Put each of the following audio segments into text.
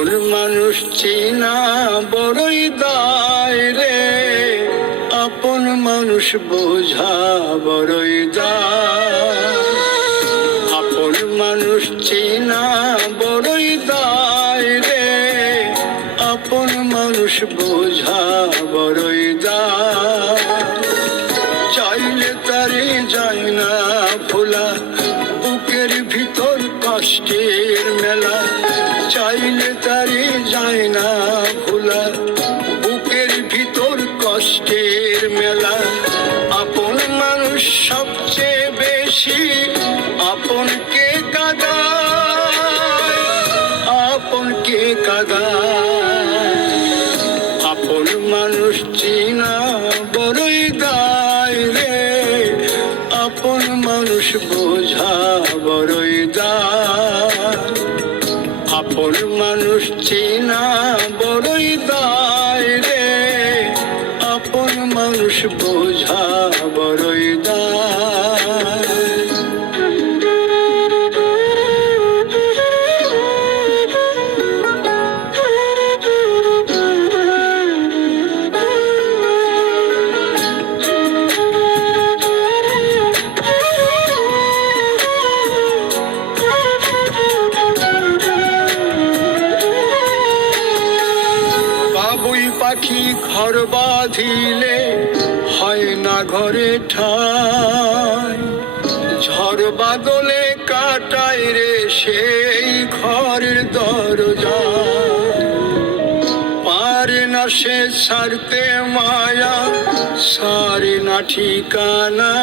আপন মানুষ চেনা বড়ই দায় রে, আপন মানুষ বোঝা বড়ই দায়। আপন মানুষ চেনা বড়ই দায় রে, আপন মানুষ বোঝা বড়ই দায়। চাইলে তারে যায় না ভোলা, বুকের ভিতর কষ্টের মেলা। চাইলে তারে যায় না ভোলা, বুকের ভিতর কষ্টের মেলা। আপন মানুষ সবচেয়ে বেশি আপনকে কাঁদায়, আপনকে কাঁদায়। আপন মানুষ চেনা বড়ই দায় রে, আপন মানুষ বোঝা বড়ই দায়। আপন মানুষ চেনা বড়ই দায় রে, আপন মানুষ বোঝা বড়ই দায়। পাখি ঘর বাঁধিলে হয় না ঘরে ঠাই, ঝড় বাদলে কাটায় রে সেই ঘরের দরজা। পারে না সে ছাড়তে মায়া, সারে না ঠিকানা।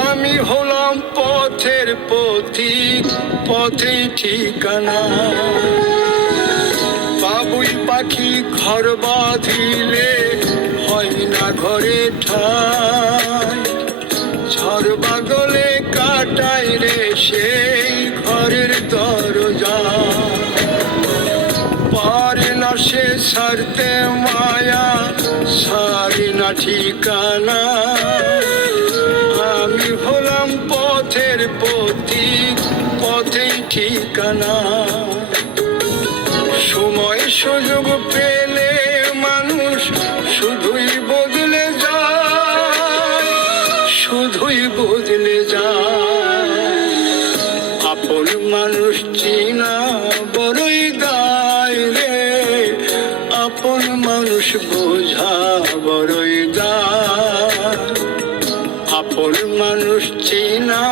আমি হলাম পথের পথিক, পথেই ঠিকানা। বাবুই পাখি ঘর বাঁধিলে হয় না ঘরে ঠাই, ঝড় বাদলে কাটায় রে সেই ঘরের দরজা। পারে না সে ছাড়তে মায়া, সারে না ঠিকানা। আমি হলাম পথের পথিক, পথেই ঠিকানা। সময় সুযোগ পেলে মানুষ শুধুই বদলে যায়, শুধুই বদলে যায়। আপন মানুষ চেনা বড়ই দায় রে, আপন মানুষ বোঝা বড়ই দায়। আপন মানুষ চেনা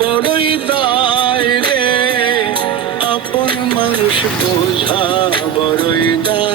বড়ই দায় রে, আপন মানুষ বোঝা বড়ই দায়।